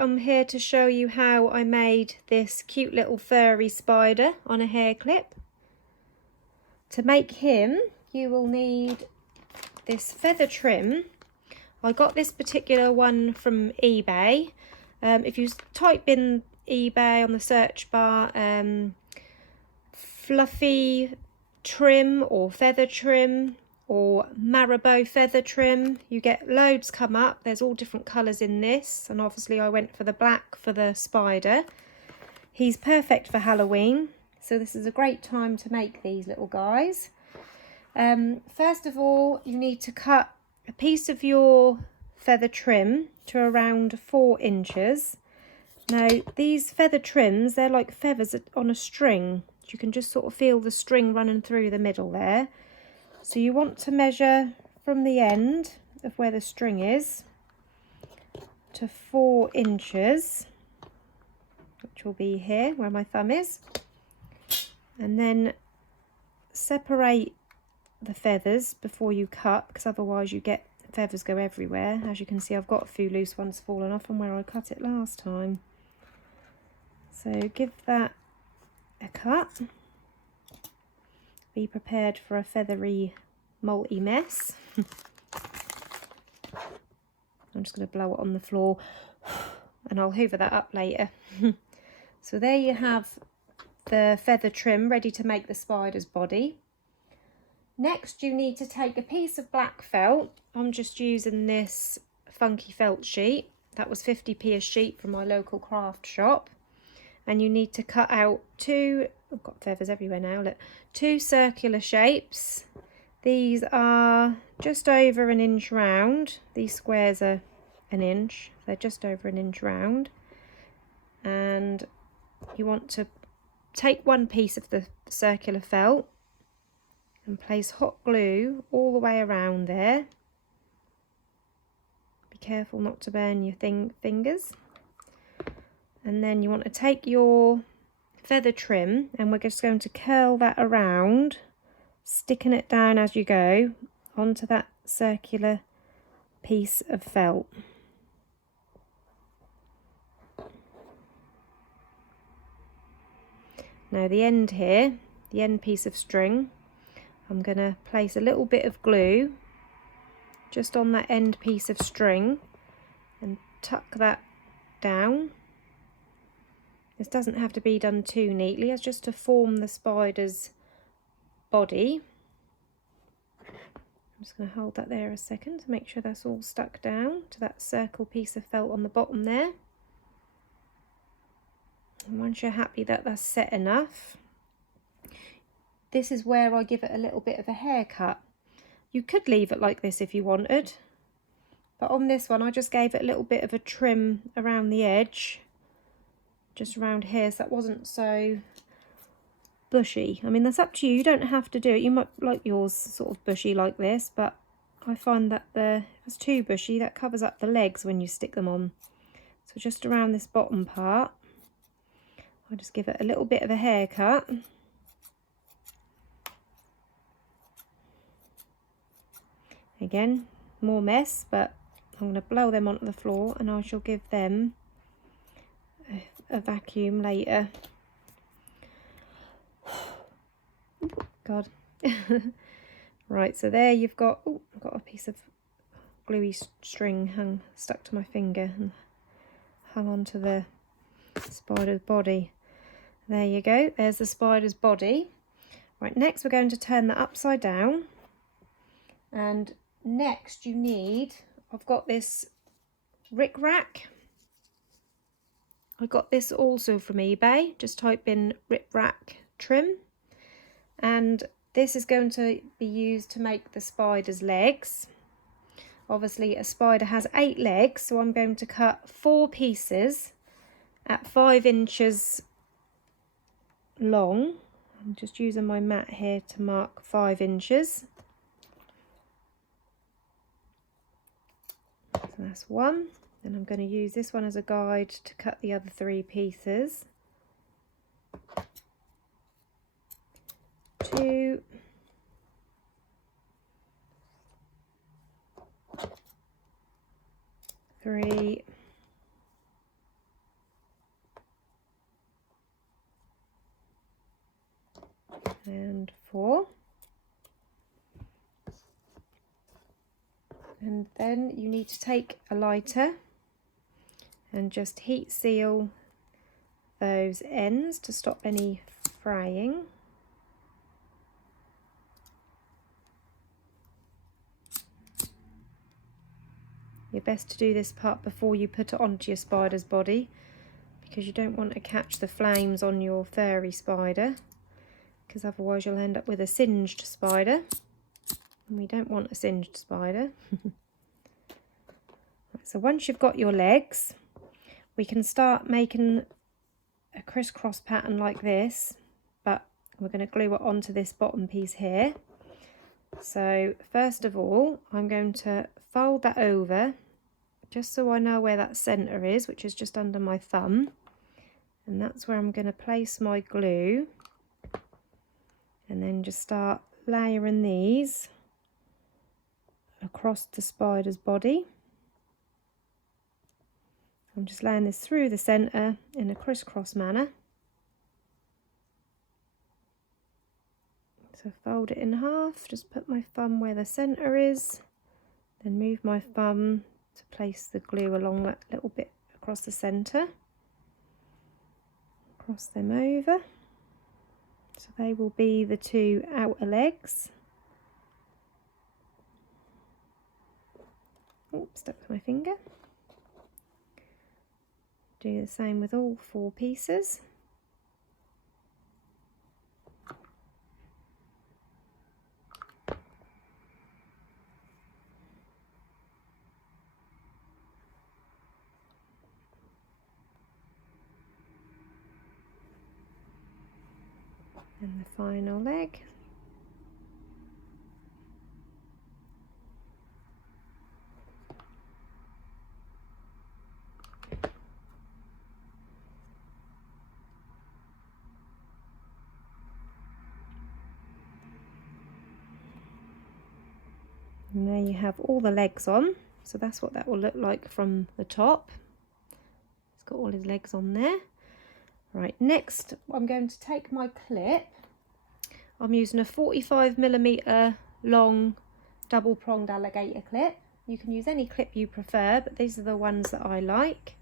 I'm here to show you how I made this cute little furry spider on a hair clip. To make him, you will need this feather trim. I got this particular one from eBay. If you type in eBay on the search bar, fluffy trim or feather trim or marabou feather trim, you get loads come up. There's all different colours in this, and obviously I went for the black for the spider. He's perfect for Halloween, so this is a great time to make these little guys. First of all, you need to cut a piece of your feather trim to around 4 inches. Now these feather trims, they're like feathers on a string. You can just sort of feel the string running through the middle there. So you want to measure from the end of where the string is to 4 inches, which will be here where my thumb is, and then separate the feathers before you cut, because otherwise you get feathers go everywhere. As you can see, I've got a few loose ones falling off from where I cut it last time. So give that a cut. Be prepared for a feathery multi mess. I'm just going to blow it on the floor and I'll hoover that up later. So there you have the feather trim ready to make the spider's body. Next you need to take a piece of black felt. I'm just using this funky felt sheet. That was 50p a sheet from my local craft shop. And you need to cut out I've got feathers everywhere now, look, 2 circular shapes. These are just over 1 inch round. These squares are 1 inch, they're just over 1 inch round. And you want to take one piece of the circular felt and place hot glue all the way around there. Be careful not to burn your fingers. And then you want to take your feather trim and we're just going to curl that around, sticking it down as you go onto that circular piece of felt. Now the end here, the end piece of string, I'm going to place a little bit of glue just on that end piece of string and tuck that down. This doesn't have to be done too neatly, it's just to form the spider's body. I'm just going to hold that there a second to make sure that's all stuck down to that circle piece of felt on the bottom there. And once you're happy that that's set enough, this is where I give it a little bit of a haircut. You could leave it like this if you wanted, but on this one I just gave it a little bit of a trim around the edge, just around here, so that wasn't so bushy. I mean, that's up to you, you don't have to do it. You might like yours sort of bushy like this, but I find that if it's too bushy, that covers up the legs when you stick them on. So just around this bottom part, I'll just give it a little bit of a haircut. Again, more mess, but I'm going to blow them onto the floor and I shall give them a vacuum later. God. Right, so there you've got, I've got a piece of gluey string stuck to my finger and hung onto the spider's body. There you go, there's the spider's body. Right, next we're going to turn that upside down, and next you need, I've got this rickrack. I got this also from eBay, just type in rickrack trim, and this is going to be used to make the spider's legs. Obviously a spider has 8 legs, so I'm going to cut 4 pieces at 5 inches long. I'm just using my mat here to mark 5 inches. So that's one. Then I'm going to use this one as a guide to cut the other 3 pieces. 2, 3, and 4. And then you need to take a lighter and just heat seal those ends to stop any fraying. You're best to do this part before you put it onto your spider's body, because you don't want to catch the flames on your furry spider, because otherwise you'll end up with a singed spider, and we don't want a singed spider. So once you've got your legs, we can start making a crisscross pattern like this, but we're going to glue it onto this bottom piece here. So first of all, I'm going to fold that over just so I know where that centre is, which is just under my thumb, and that's where I'm going to place my glue, and then just start layering these across the spider's body. I'm just laying this through the centre in a crisscross manner. So fold it in half, just put my thumb where the centre is, then move my thumb to place the glue along that little bit across the centre. Cross them over. So they will be the 2 outer legs. Oops, stuck to my finger. Do the same with all 4 pieces. And the final leg. And there you have all the legs on. So that's what that will look like from the top. It's got all his legs on there. Right, next I'm going to take my clip. I'm using a 45mm long double pronged alligator clip. You can use any clip you prefer, but these are the ones that I like.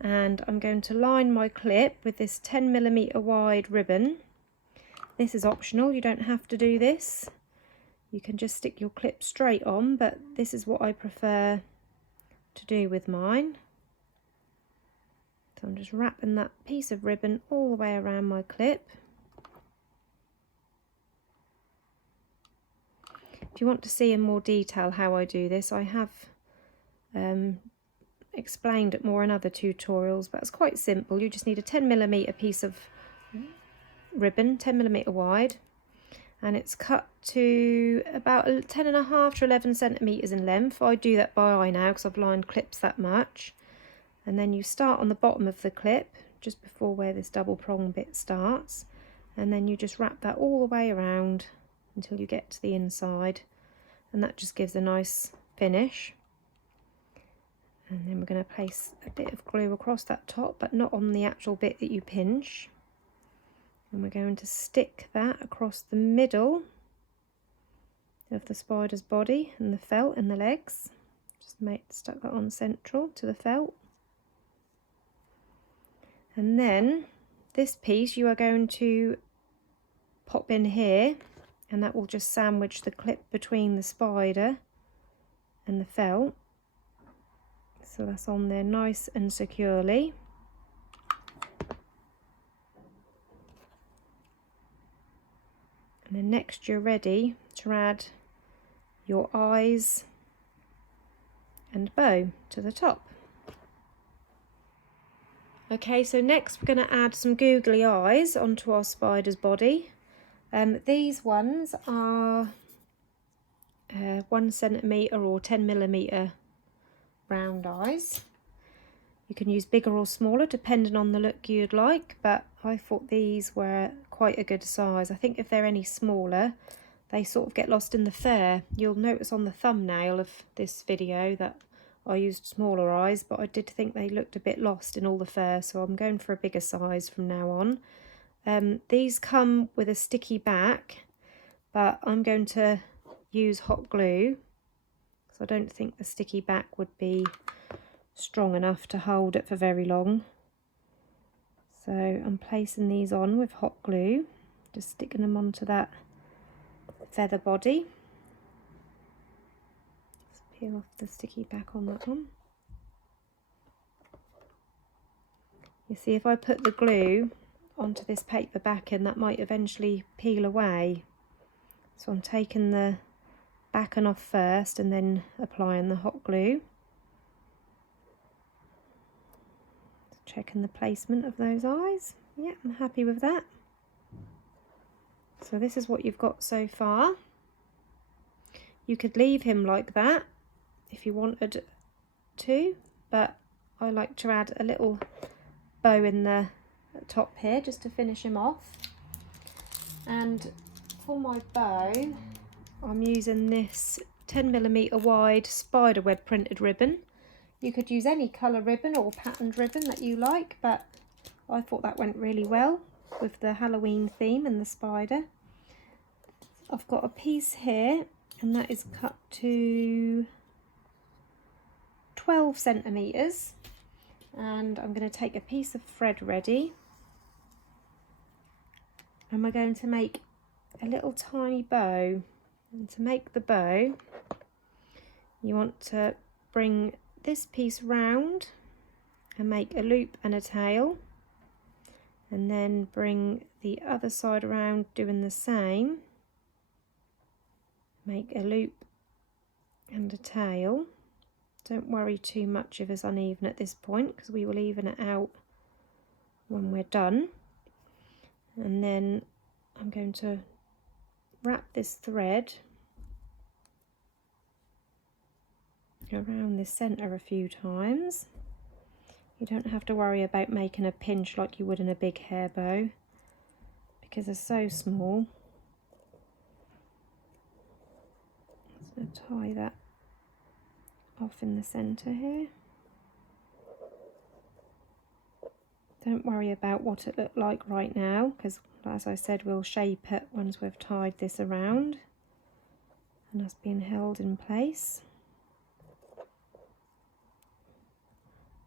And I'm going to line my clip with this 10mm wide ribbon. This is optional, you don't have to do this. You can just stick your clip straight on, but this is what I prefer to do with mine. So I'm just wrapping that piece of ribbon all the way around my clip. If you want to see in more detail how I do this, I have explained it more in other tutorials, but it's quite simple. You just need a 10mm piece of ribbon, 10mm wide, and it's cut to about 10.5 to 11 centimetres in length. I do that by eye now because I've lined clips that much. And then you start on the bottom of the clip, just before where this double prong bit starts, and then you just wrap that all the way around until you get to the inside, and that just gives a nice finish. And then we're going to place a bit of glue across that top, but not on the actual bit that you pinch. And we're going to stick that across the middle of the spider's body and the felt and the legs. Just stuck that on central to the felt. And then this piece you are going to pop in here, and that will just sandwich the clip between the spider and the felt. So that's on there nice and securely. And then next you're ready to add your eyes and bow to the top. Okay, so next we're going to add some googly eyes onto our spider's body. These ones are 1 centimetre or 10mm round eyes. You can use bigger or smaller depending on the look you'd like, but I thought these were quite a good size. I think if they're any smaller, they sort of get lost in the fur. You'll notice on the thumbnail of this video that I used smaller eyes, but I did think they looked a bit lost in all the fur, so I'm going for a bigger size from now on. These come with a sticky back, but I'm going to use hot glue, so I don't think the sticky back would be strong enough to hold it for very long. So I'm placing these on with hot glue, just sticking them onto that feather body. Let's peel off the sticky back on that one. You see, if I put the glue onto this paper backing, that might eventually peel away. So I'm taking the backing off first and then applying the hot glue. Checking the placement of those eyes. Yeah, I'm happy with that. So this is what you've got so far. You could leave him like that if you wanted to, but I like to add a little bow in the top here just to finish him off. And for my bow, I'm using this 10mm wide spiderweb printed ribbon. You could use any colour ribbon or patterned ribbon that you like, but I thought that went really well with the Halloween theme and the spider. I've got a piece here, and that is cut to 12 centimetres, and I'm going to take a piece of thread ready, and we're going to make a little tiny bow. And to make the bow, you want to bring this piece round and make a loop and a tail, and then bring the other side around doing the same, make a loop and a tail. Don't worry too much if it's uneven at this point, because we will even it out when we're done. And then I'm going to wrap this thread around the centre a few times. You don't have to worry about making a pinch like you would in a big hair bow, because they're so small. Just going to tie that off in the centre here. Don't worry about what it looked like right now, because as I said, we'll shape it once we've tied this around and that's being held in place.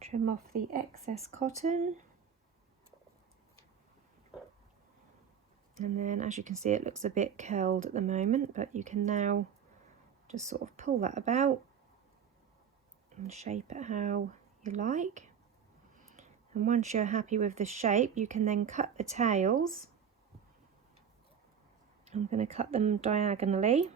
Trim off the excess cotton, and then as you can see, it looks a bit curled at the moment, but you can now just sort of pull that about and shape it how you like. And once you're happy with the shape, you can then cut the tails. I'm going to cut them diagonally.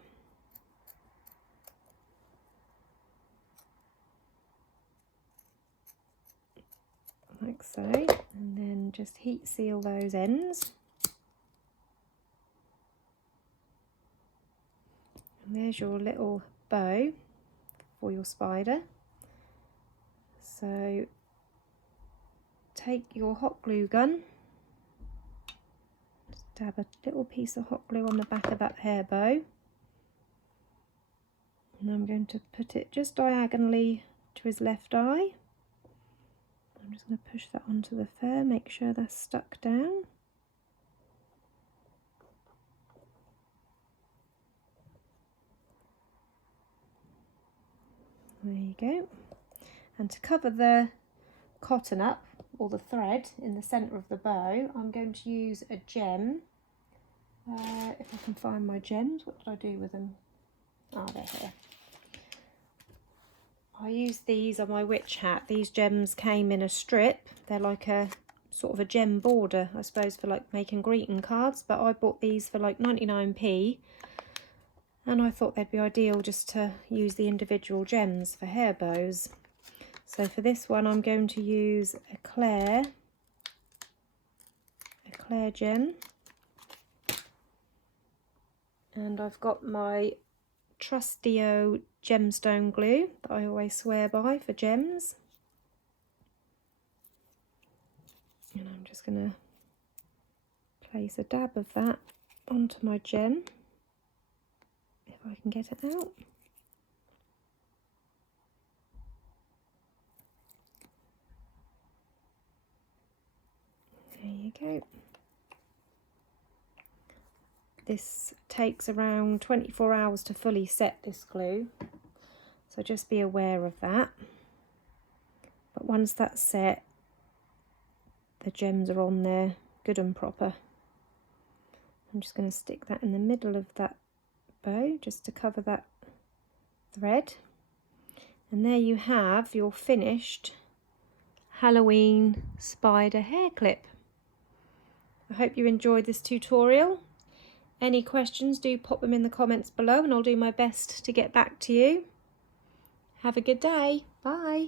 Like so, and then just heat seal those ends. And there's your little bow for your spider. So take your hot glue gun, just dab a little piece of hot glue on the back of that hair bow, and I'm going to put it just diagonally to his left eye. I'm just going to push that onto the fur, make sure that's stuck down. There you go. And to cover the cotton up, or the thread in the centre of the bow, I'm going to use a gem. If I can find my gems, what did I do with them? Ah, they're here. I used these on my witch hat. These gems came in a strip. They're like a sort of a gem border, I suppose, for like making greeting cards, but I bought these for like 99p, and I thought they'd be ideal just to use the individual gems for hair bows. So for this one, I'm going to use a Claire gem, and I've got my trustio gemstone glue that I always swear by for gems, and I'm just going to place a dab of that onto my gem if I can get it out. There you go. This takes around 24 hours to fully set, this glue, so just be aware of that. But once that's set, the gems are on there good and proper. I'm just going to stick that in the middle of that bow just to cover that thread. And there you have your finished Halloween spider hair clip. I hope you enjoyed this tutorial. Any questions, do pop them in the comments below and I'll do my best to get back to you. Have a good day. Bye.